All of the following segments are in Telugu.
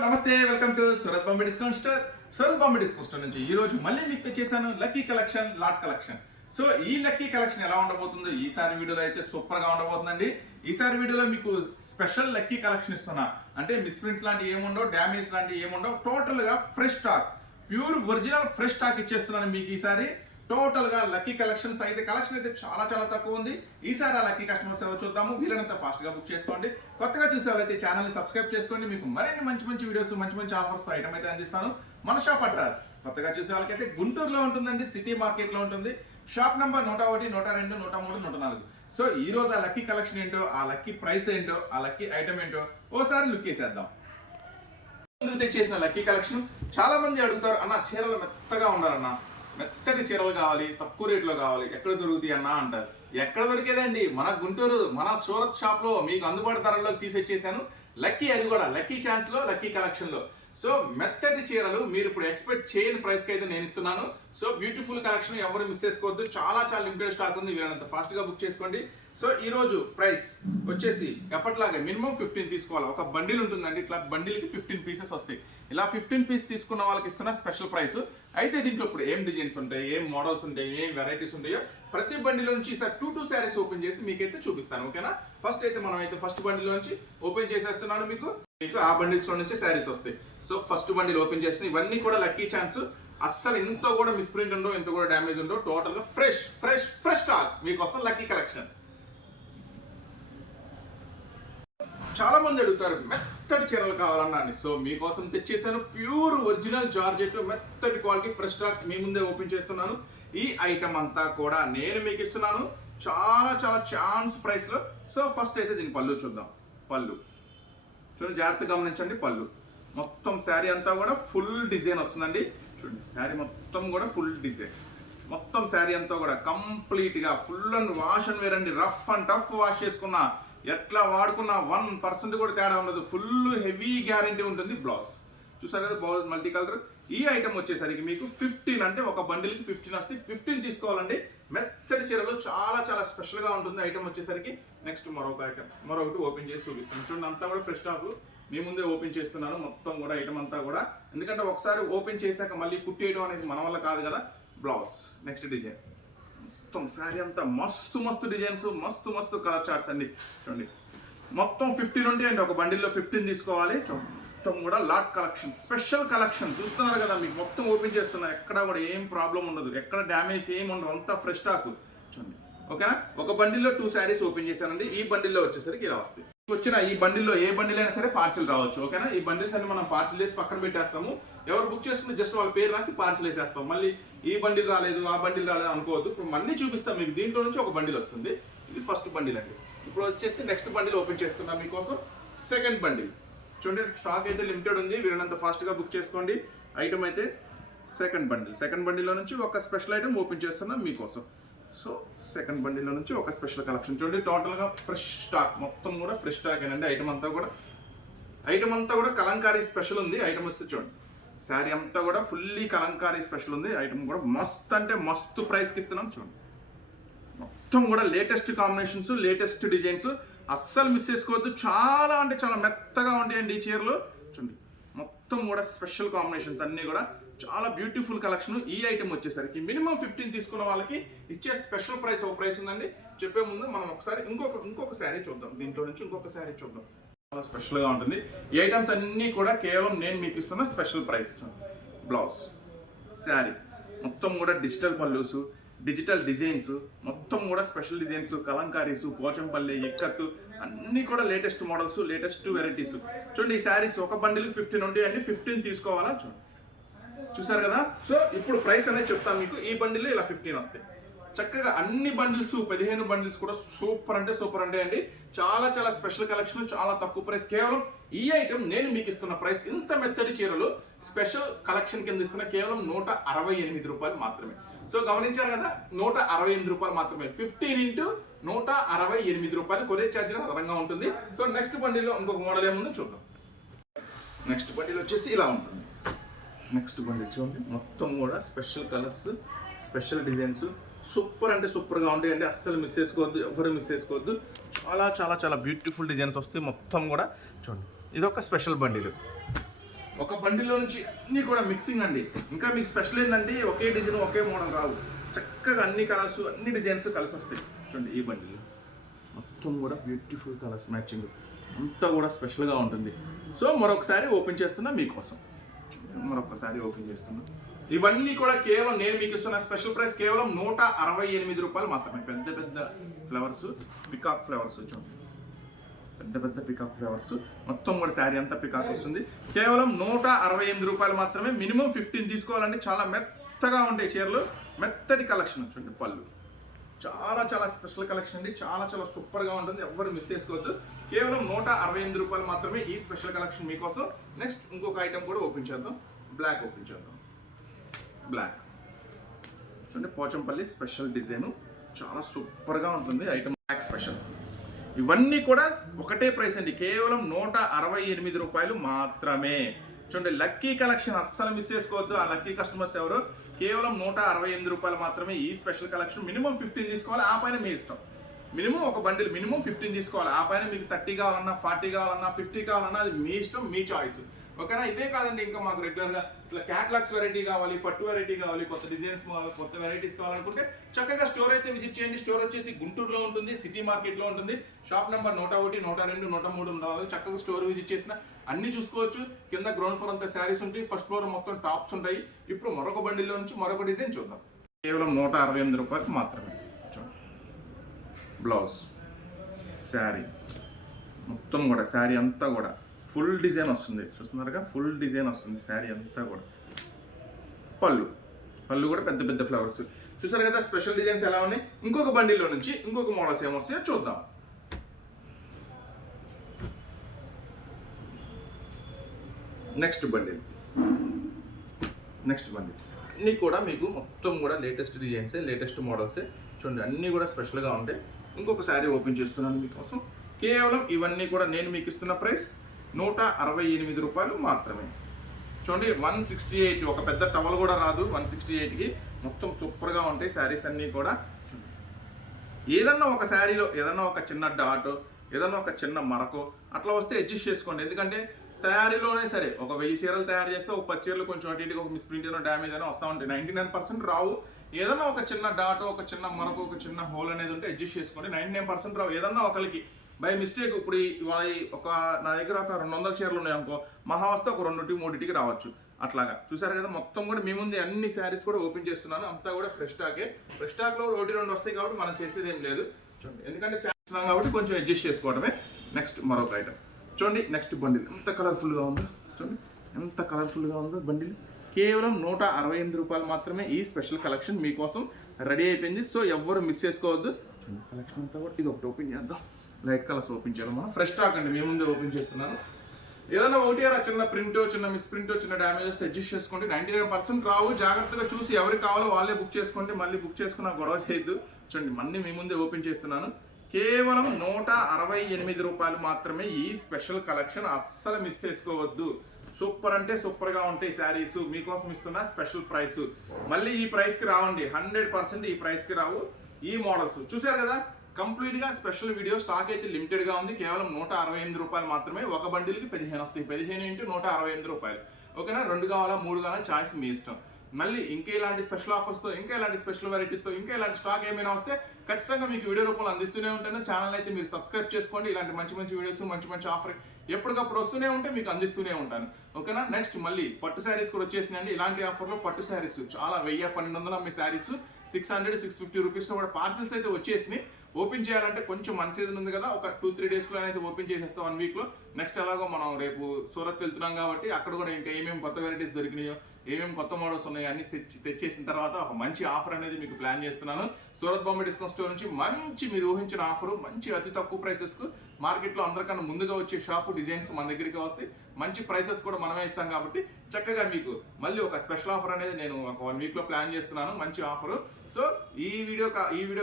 నమస్తే, welcome to Surat Bombay discount store. Surat Bombay discount store నుంచి ఈ రోజు మళ్ళీ మీకు తెచ్చేసాను lucky collection, lot collection. So ఈ లక్కీ కలెక్షన్ ఎలా ఉండబోతుందో ఈసారి వీడియోలో అయితే సూపర్ గా ఉండబోతుందండి. ఈసారి వీడియోలో మీకు స్పెషల్ లక్కీ కలెక్షన్ ఇస్తున్నా. అంటే మిస్ప్రింట్స్ లాంటి ఏముండవు, డ్యామేజ్ లాంటి ఏముండవు, టోటల్ గా fresh stock, pure original fresh stock ఇచ్చేస్తున్నాను మీకు ఈసారి. టోటల్ గా లక్కీ కలెక్షన్స్ అయితే కలెక్షన్ అయితే చాలా చాలా తక్కువ ఉంది. ఈసారి ఆ లక్కీ కస్టమర్స్ ఎవరు చూద్దాము. వీలైనంత ఫాస్ట్ గా బుక్ చేసుకోండి. కొత్తగా చూసే వాళ్ళైతే ఛానల్ ని సబ్స్క్రైబ్ చేసుకోండి. మీకు మరిన్ని మంచి మంచి వీడియోస్, మంచి మంచి ఆఫర్స్ ఐటమ్ అయితే అందిస్తాను. మన షాప్ అడ్రస్ కొత్తగా చూసే వాళ్ళకైతే గుంటూరులో ఉంటుందండి, సిటీ మార్కెట్ లో ఉంటుంది. Shop number 101, 102, 103, 104. సో ఈ రోజు ఆ లక్కీ కలెక్షన్ ఏంటో, ఆ లక్కీ ప్రైస్ ఏంటో, ఆ లక్కీ ఐటమ్ ఏంటో ఓసారి లుక్ వేసేద్దాం. ముందుకు తెచ్చేసిన లక్కీ కలెక్షన్ చాలా మంది అడుగుతారు, అన్న చీరలు మెత్తగా ఉన్నారన్న, మెత్తటి చీరలు కావాలి, తక్కువ రేట్లో కావాలి, ఎక్కడ దొరుకుతాయి అన్న అంటారు. ఎక్కడ దొరికేదండి, మన గుంటూరు, మన సూరత్ షాప్ లో మీకు అందుబాటు ధరల్లో తీసిచ్చేసాను. లక్కీ, అది కూడా లక్కీ ఛాన్స్ లో, లక్కీ కలెక్షన్ లో. సో మెత్తటి చీరలు మీరు ఇప్పుడు ఎక్స్పెక్ట్ చేయని ప్రైస్ కి అయితే నేను ఇస్తున్నాను. సో బ్యూటిఫుల్ కలెక్షన్, ఎవరు మిస్ చేసుకోవద్దు. చాలా చాలా లిమిటెడ్ స్టాక్ ఉంది, వీళ్ళంత ఫాస్ట్ గా బుక్ చేసుకోండి. సో ఈ రోజు ప్రైస్ వచ్చేసి ఎప్పటిలాగే మినిమం 15 తీసుకోవాలి. ఒక బండిల్ ఉంటుందండి, ఇట్లా బండిల్ కి 15 పీసెస్ వస్తాయి. ఇలా 15 పీస్ తీసుకున్న వాళ్ళకి ఇస్తున్న స్పెషల్ ప్రైస్. అయితే దీంట్లో ఇప్పుడు ఏం డిజైన్స్ ఉంటాయి, ఏం మోడల్స్ ఉంటాయి, ఏం వెరైటీస్ ఉంటాయో ప్రతి బండిలో నుంచి ఈసారి 2 శారీస్ ఓపెన్ చేసి మీకైతే చూపిస్తాను. ఓకేనా? ఫస్ట్ అయితే మనం అయితే ఫస్ట్ బండిలో నుంచి ఓపెన్ చేసేస్తున్నాను. మీకు ఆ బండిల్స్ లో నుంచి శారీస్ వస్తాయి. సో ఫస్ట్ బండిల్ ఓపెన్ చేసిన ఇవన్నీ కూడా లక్కీ ఛాన్స్. అస్సలు ఇంత కూడా మిస్ప్రింట్ ఉండవు, ఇంత కూడా డ్యామేజ్ ఉండవు. టోటల్ గా ఫ్రెష్ ఫ్రెష్ ఫ్రెష్ స్టాక్ మీకోసం లక్కీ కలెక్షన్. చాలా మంది అడుగుతారు మెత్తటి చీరలు కావాలన్నాను. సో మీకోసం తెచ్చేసాను ప్యూర్ ఒరిజినల్ జార్జెట్, మెత్తటి క్వాలిటీ ఫ్రెష్ స్టాక్ మీ ముందే ఓపెన్ చేస్తున్నాను. ఈ ఐటమ్ అంతా కూడా నేను మీకు ఇస్తున్నాను చాలా చాలా ఛాన్స్ ప్రైస్ లో. సో ఫస్ట్ అయితే దీని పళ్ళు చూద్దాం. పళ్ళు చూడండి, జాగ్రత్తగా గమనించండి. పళ్ళు మొత్తం శారీ అంతా కూడా ఫుల్ డిజైన్ వస్తుందండి. చూడండి, శారీ మొత్తం కూడా ఫుల్ డిజైన్. మొత్తం శారీ అంతా కూడా కంప్లీట్ గా full and wash and wear అండి. రఫ్ అండ్ టఫ్ వాష్ చేసుకున్నా, ఎట్లా వాడుకున్నా 1% కూడా తేడా ఉండదు. ఫుల్ హెవీ గ్యారంటీ ఉంటుంది. బ్లౌజ్ చూసారు కదా, బ్లౌజ్ మల్టీ కలర్. ఈ ఐటమ్ వచ్చేసరికి మీకు 15, అంటే ఒక బండిల్కి 15 వస్తే 15 తీసుకోవాలండి. మెత్తటి చీరలు చాలా చాలా స్పెషల్ గా ఉంటుంది ఐటమ్ వచ్చేసరికి. నెక్స్ట్ మరొక ఐటమ్, మరొకటి ఓపెన్ చేసి చూపిస్తాను. చూడండి, అంతా కూడా ఫ్రెష్ స్టాక్ మీ ముందే ఓపెన్ చేస్తున్నాను. మొత్తం కూడా ఐటమ్ అంతా కూడా, ఎందుకంటే ఒకసారి ఓపెన్ చేశాక మళ్ళీ కుట్టేయడం అనేది మన వల్ల కాదు కదా. బ్లౌజ్ నెక్స్ట్ డిజైన్, మొత్తం శారీ అంతా మస్తు మస్తు డిజైన్స్, మస్తు మస్తు కలర్ చార్ట్స్ అండి. చూడండి, మొత్తం 15 ఉంటాయండి. ఒక బండిల్లో 15 తీసుకోవాలి. మొత్తం కూడా లాట్ కలెక్షన్, స్పెషల్ కలెక్షన్ చూస్తున్నారు కదా. మీకు మొత్తం ఓపెన్ చేస్తున్నా, ఎక్కడ కూడా ఏం ప్రాబ్లం ఉండదు, ఎక్కడ డ్యామేజ్ ఏం ఉండదు, అంతా ఫ్రెష్ స్టాక్. చూడండి, ఓకేనా? ఒక బండిల్లో 2 శారీస్ ఓపెన్ చేశానండి. ఈ బండిల్లో వచ్చేసరికి ఇలా వస్తాయి. వచ్చిన ఈ బండిల్లో ఏ బండిల్ అయినా సరే పార్సిల్ రావచ్చు. ఓకేనా? ఈ బండిల్స్ అన్ని మనం పార్సిల్ చేసి పక్కన పెట్టేస్తాము. ఎవరు బుక్ చేసుకుంటే జస్ట్ వాళ్ళ పేరు రాసి పార్సిల్ వేసేస్తాం. మళ్ళీ ఈ బండిల్ రాలేదు, ఆ బండిల్ రాలేదు అనుకోవద్దు. ఇప్పుడు మళ్ళీ చూపిస్తాం మీకు. దీంట్లో నుంచి ఒక బండిల్ వస్తుంది. ఇది ఫస్ట్ బండిల్ అండి. ఇప్పుడు వచ్చేసి నెక్స్ట్ బండిల్ ఓపెన్ చేస్తున్నాం మీకోసం. సెకండ్ బండిల్ చూడండి, స్టాక్ అయితే లిమిటెడ్ ఉంది, వీళ్ళంత ఫాస్ట్గా బుక్ చేసుకోండి. ఐటమ్ అయితే సెకండ్ బండిల్. సెకండ్ బండిల్లో నుంచి ఒక స్పెషల్ ఐటమ్ ఓపెన్ చేస్తున్నాం మీకోసం. సో సెకండ్ బండిల్లో నుంచి ఒక స్పెషల్ కలెక్షన్. చూడండి, టోటల్గా ఫ్రెష్ స్టాక్, మొత్తం కూడా ఫ్రెష్ స్టాక్ అండి. ఐటమ్ అంతా కూడా కలంకారీ స్పెషల్ ఉంది. ఐటమ్ వస్తే చూడండి, శారీ అంతా కూడా ఫుల్లీ కలంకారీ స్పెషల్ ఉంది. ఐటమ్ కూడా మస్త్ అంటే మస్తు ప్రైస్కి ఇస్తున్నాం. చూడండి, మొత్తం కూడా లేటెస్ట్ కాంబినేషన్స్, లేటెస్ట్ డిజైన్స్, అస్సలు మిస్ చేసుకోవద్దు. చాలా అంటే చాలా మెత్తగా ఉంటాయండి ఈ చీరలు. చూడండి, మొత్తం కూడా స్పెషల్ కాంబినేషన్స్ అన్నీ కూడా చాలా బ్యూటిఫుల్ కలెక్షన్. ఈ ఐటమ్ వచ్చేసరికి మినిమం 15 తీసుకున్న వాళ్ళకి ఇచ్చే స్పెషల్ ప్రైస్ ఒక ప్రైస్ ఉందండి. చెప్పే ముందు మనం ఒకసారి ఇంకొక శారీ చూద్దాం. దీంట్లో నుంచి ఇంకొక శారీ చూద్దాం. చాలా స్పెషల్గా ఉంటుంది. ఈ ఐటమ్స్ అన్నీ కూడా కేవలం నేను మీకు ఇస్తున్న స్పెషల్ ప్రైస్. బ్లౌజ్, శారీ మొత్తం కూడా డిజిటల్ పల్లూసు, డిజిటల్ డిజైన్స్, మొత్తం కూడా స్పెషల్ డిజైన్స్, కలంకారీసు, పోచంపల్లి, ఇక్కత్తు అన్నీ కూడా లేటెస్ట్ మోడల్స్, లేటెస్ట్ వెరైటీస్. చూడండి, ఈ శారీస్ ఒక బండిల్కి 15 ఉంటాయండి. 15 తీసుకోవాలా? చూడండి, చూసారు కదా. సో ఇప్పుడు ప్రైస్ అనేది చెప్తాను మీకు. ఈ బండిల్లో ఇలా 15 వస్తాయి. చక్కగా అన్ని బండిల్స్, 15 బండిల్స్ కూడా సూపర్ అంటే సూపర్ అంటే అండి. చాలా చాలా స్పెషల్ కలెక్షన్, చాలా తక్కువ ప్రైస్. కేవలం ఈ ఐటమ్ నేను మీకు ఇస్తున్న ప్రైస్, ఇంత మెత్తడి చీరలు స్పెషల్ కలెక్షన్ కింద ఇస్తున్న కేవలం 168 రూపాయలు మాత్రమే. సో గమనించారు కదా, 168 రూపాయలు మాత్రమే. 15 ఇంటూ 168 రూపాయలు. కొరియర్ ఛార్జ్ అదనంగా ఉంటుంది. సో నెక్స్ట్ బండిలో ఇంకొక మోడల్ ఏముందో చూద్దాం. నెక్స్ట్ బండిల్ వచ్చేసి ఇలా ఉంటుంది. నెక్స్ట్ బండిల్ చూడండి, మొత్తం కూడా special colours, special designs, super అంటే సూపర్గా ఉంటాయండి. అస్సలు మిస్ చేసుకోవద్దు, ఎవరు మిస్ చేసుకోవద్దు. చాలా చాలా చాలా బ్యూటిఫుల్ డిజైన్స్ వస్తాయి మొత్తం కూడా. చూడండి, ఇదొక స్పెషల్ బండిల్. ఒక బండిలో నుంచి అన్నీ కూడా మిక్సింగ్ అండి. ఇంకా మీకు స్పెషల్ ఏంటంటే ఒకే డిజైన్ ఒకే మోడల్ రావు, చక్కగా అన్ని కలర్స్ అన్ని డిజైన్స్ కలిసి వస్తాయి. చూడండి ఈ బండిలో మొత్తం కూడా బ్యూటిఫుల్ కలర్స్ మ్యాచింగ్ అంతా కూడా స్పెషల్గా ఉంటుంది. సో మరొకసారి ఓపెన్ చేస్తున్నా మీకోసం, మరొకసారి ఓపెన్ చేస్తున్నా. ఇవన్నీ కూడా కేవలం నేను మీకు ఇస్తున్న స్పెషల్ ప్రైస్ కేవలం 168 రూపాయలు మాత్రమే. పెద్ద పెద్ద ఫ్లవర్స్, పికాక్ ఫ్లవర్స్, చూడండి పెద్ద పెద్ద పికాక్ ఫ్లవర్స్, మొత్తం కూడా శారీ అంతా పికాక్ వస్తుంది. కేవలం 168 రూపాయలు మాత్రమే. మినిమం 15 తీసుకోవాలంటే చాలా మెత్తగా ఉంటాయి చీరలు, మెత్తటి కలెక్షన్. చూడండి పళ్ళు చాలా చాలా స్పెషల్ కలెక్షన్ అండి, చాలా చాలా సూపర్గా ఉంటుంది, ఎవరు మిస్ చేసుకోవద్దు. కేవలం 168 రూపాయలు మాత్రమే ఈ స్పెషల్ కలెక్షన్ మీకోసం. నెక్స్ట్ ఇంకొక ఐటమ్ కూడా ఓపెన్ చేద్దాం, బ్లాక్ ఓపెన్ చేద్దాం. బ్లాక్ చూడండి పోచంపల్లి స్పెషల్ డిజైన్, చాలా సూపర్గా ఉంటుంది ఐటమ్. బ్లాక్ స్పెషల్ ఇవన్నీ కూడా ఒకటే ప్రైస్ అండి, కేవలం 168 రూపాయలు మాత్రమే. చూడండి లక్కీ కలెక్షన్ అస్సలు మిస్ చేసుకోవద్దు. ఆ లక్కీ కస్టమర్స్ ఎవరు? కేవలం 168 రూపాయలు మాత్రమే ఈ స్పెషల్ కలెక్షన్. మినిమం 15 తీసుకోవాలి, ఆ పైన మీ ఇష్టం. మినిమం ఒక బండిల్ మినిమం 15 తీసుకోవాలి, ఆ పైన మీకు 30 కావాలన్నా 40 కావాలన్నా 50 కావాలన్నా అది మీ ఇష్టం, మీ చాయిస్. ఓకేనా? ఇదే కాదండి, ఇంకా మాకు రెగ్యులర్గా ఇట్లా క్యాట్లాగ్స్ వెరైటీ కావాలి, పట్టు వెరైటీ కావాలి, కొత్త డిజైన్స్ కావాలి, కొత్త వెరైటీస్ కావాలనుకుంటే చక్కగా స్టోర్ అయితే విజిట్ చేయండి. స్టోర్ వచ్చేసి గుంటూరులో ఉంటుంది, సిటీ మార్కెట్లో ఉంటుంది. షాప్ నెంబర్ 101, 102, 103 ఉండాలి. చక్కగా స్టోర్ విజిట్ చేసిన అన్ని చూసుకోవచ్చు. కింద గ్రౌండ్ ఫ్లోర్ అంతా శారీస్ ఉంటాయి, ఫస్ట్ ఫ్లోర్ మొత్తం టాప్స్ ఉంటాయి. ఇప్పుడు మరొక బండిలో నుంచి మరొక డిజైన్ చూద్దాం. కేవలం 168 రూపాయలు మాత్రమే. బ్లౌజ్, శారీ మొత్తం కూడా, శారీ అంతా కూడా ఫుల్ డిజైన్ వస్తుంది. చూస్తున్నారుగా, ఫుల్ డిజైన్ వస్తుంది శారీ అంతా కూడా. పళ్ళు, పళ్ళు కూడా పెద్ద పెద్ద ఫ్లవర్స్. చూసారు కదా స్పెషల్ డిజైన్స్ ఎలా ఉన్నాయి. ఇంకొక బండిలో నుంచి ఇంకొక మోడల్స్ ఏమొస్తాయో చూద్దాం. నెక్స్ట్ బండిల్ అన్నీ కూడా మీకు మొత్తం కూడా లేటెస్ట్ డిజైన్సే, లేటెస్ట్ మోడల్సే. చూడండి అన్నీ కూడా స్పెషల్గా ఉంటాయి. ఇంకొక శారీ ఓపెన్ చేస్తున్నాను మీకోసం. కేవలం ఇవన్నీ కూడా నేను మీకు ఇస్తున్న ప్రైస్ 168 రూపాయలు మాత్రమే. చూడండి 168, ఒక పెద్ద టవల్ కూడా రాదు 168కి. మొత్తం సూపర్గా ఉంటాయి శారీస్ అన్నీ కూడా. ఏదన్నా ఒక శారీలో ఏదన్నా ఒక చిన్న డాట్, ఏదన్నా ఒక చిన్న మరకో అట్లా వస్తే అడ్జస్ట్ చేసుకోండి. ఎందుకంటే తయారీలోనే సరే ఒక 1000 చీరలు తయారు చేస్తే ఒక 10 చీరలు కొంచెం అటు ఇటుగా ఒక మిస్ప్రింట్ అయినా డ్యామేజ్ అయినా వస్తూ ఉంటాయి. 99% రావు. ఏదన్నా ఒక చిన్న డాట్, ఒక చిన్న మరొక, ఒక చిన్న హోల్ అనేది ఉంటే అడ్జస్ట్ చేసుకోండి. 99% రావు. ఏదన్నా ఒకరికి బై మిస్టేక్, ఇప్పుడు ఒక నా దగ్గర ఒక 200 చీరలు ఉన్నాయి అనుకో, మహా వస్తే ఒక 2-3కి రావచ్చు. అట్లాగా చూసారు కదా, మొత్తం కూడా మీ ముందు అన్ని శారీస్ కూడా ఓపెన్ చేస్తున్నాను. అంతా కూడా ఫ్రెష్ స్టాకే. ఫ్రెష్ స్టాక్లో 1-2 వస్తాయి కాబట్టి మనం చేసేది ఏం లేదు. చూడండి ఎందుకంటే చేస్తున్నాం కాబట్టి కొంచెం అడ్జస్ట్ చేసుకోవడమే. నెక్స్ట్ మరొక ఐటమ్ చూడండి. నెక్స్ట్ బండిల్ ఎంత కలర్ఫుల్గా ఉందో, చూడండి ఎంత కలర్ఫుల్గా ఉందో బండిల్. కేవలం 168 రూపాయలు మాత్రమే ఈ స్పెషల్ కలెక్షన్ మీకోసం రెడీ అయిపోయింది. సో ఎవ్వరు మిస్ చేసుకోవద్దు. చూడండి కలెక్షన్ అంతా కూడా. ఇది ఒకటి ఓపెన్ చేద్దాం. లైట్ కలర్స్ ఓపెన్ చేయాలి మనం. ఫ్రెష్ స్టాక్ అండి, మీ ముందే ఓపెన్ చేస్తున్నాను. ఏదైనా ఒకటి అలా చిన్న ప్రింటో, చిన్న మిస్ ప్రింటో, చిన్న డ్యామేజ్ వస్తే అడ్జస్ట్ చేసుకోండి. 99% రావు. జాగ్రత్తగా చూసి ఎవరికి కావాలో వాళ్ళే బుక్ చేసుకోండి. మళ్ళీ బుక్ చేసుకున్నా గొడవ చేయొద్దు. చూడండి మళ్ళీ మీ ముందే ఓపెన్ చేస్తున్నాను. కేవలం 168 రూపాయలు మాత్రమే ఈ స్పెషల్ కలెక్షన్. అస్సలు మిస్ చేసుకోవద్దు. సూపర్ అంటే సూపర్గా ఉంటాయి శారీస్. మీకోసం ఇస్తున్న స్పెషల్ ప్రైస్. మళ్ళీ ఈ ప్రైస్కి రావండి, 100% ఈ ప్రైస్కి రావు. ఈ మోడల్స్ చూసారు కదా, కంప్లీట్గా స్పెషల్ వీడియో. స్టాక్ అయితే లిమిటెడ్గా ఉంది. కేవలం 168 రూపాయలు మాత్రమే. ఒక బండిల్కి 15 వస్తాయి. 15 × 168 రూపాయలు. ఓకేనా? 2 కావాలా 3 కావాలా చాయిస్ మీ ఇష్టం. మళ్ళీ ఇంకా ఇలాంటి స్పెషల్ ఆఫర్స్తో, ఇంకా ఇలాంటి స్పెషల్ వెరైటీస్తో, ఇంకా ఇలాంటి స్టాక్ ఏమైనా వస్తే ఖచ్చితంగా మీకు వీడియో రూపంలో అందిస్తూనే ఉంటాను. ఛానల్ అయితే మీరు సబ్స్క్రైబ్ చేసుకోండి. ఇలాంటి మంచి మంచి వీడియోస్, మంచి మంచి ఆఫర్ ఎప్పటికప్పుడు వస్తూనే ఉంటే మీకు అందిస్తూనే ఉంటాను. ఓకేనా? నెక్స్ట్ మళ్ళీ పట్టు శారీస్ కూడా వచ్చేసినాయండి. ఇలాంటి ఆఫర్లో పట్టు శారీస్ చాలా 1000-1200 అమ్మే శారీస్ 600-650 రూపీస్లో కూడా పార్సల్స్ అయితే వచ్చేసినాయి. ఓపెన్ చేయాలంటే కొంచెం మన సీజన్ ఉంది కదా, ఒక 2-3 డేస్లో అయితే ఓపెన్ చేసేస్తాం, 1 వీక్లో. నెక్స్ట్ ఎలాగో మనం రేపు సూరత్ వెళ్తున్నాం కాబట్టి అక్కడ కూడా ఇంకా ఏమేమి కొత్త వెరైటీస్ దొరికినాయో, ఏమేమి కొత్త మోడల్స్ ఉన్నాయో అన్ని తెచ్చేసిన తర్వాత ఒక మంచి ఆఫర్ అనేది మీకు ప్లాన్ చేస్తున్నాను. సూరత్ బాంబే డిస్కౌంట్ స్టోర్ నుంచి మంచి మీరు ఊహించిన ఆఫరు, మంచి అతి తక్కువ ప్రైసెస్కు మార్కెట్లో అందరికన్నా ముందుగా వచ్చే షాపు డిజైన్స్ మన దగ్గరికి వస్తే మంచి ప్రైసెస్ కూడా మనమే ఇస్తాం. కాబట్టి చక్కగా మీకు మళ్ళీ ఒక స్పెషల్ ఆఫర్ అనేది నేను ఒక 1 వీక్లో ప్లాన్ చేస్తున్నాను, మంచి ఆఫరు. సో ఈ వీడియో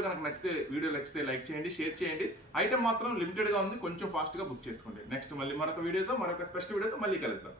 కనుక నచ్చితే లైక్ చేయండి, షేర్ చేయండి. ఐటమ్ మాత్రం లిమిటెడ్గా ఉంది, కొంచెం ఫాస్ట్గా బుక్ చేసుకోండి. నెక్స్ట్ మళ్ళీ మరొక వీడియోతో, మరొక స్పెషల్ వీడియోతో మళ్ళీ కలుద్దాం.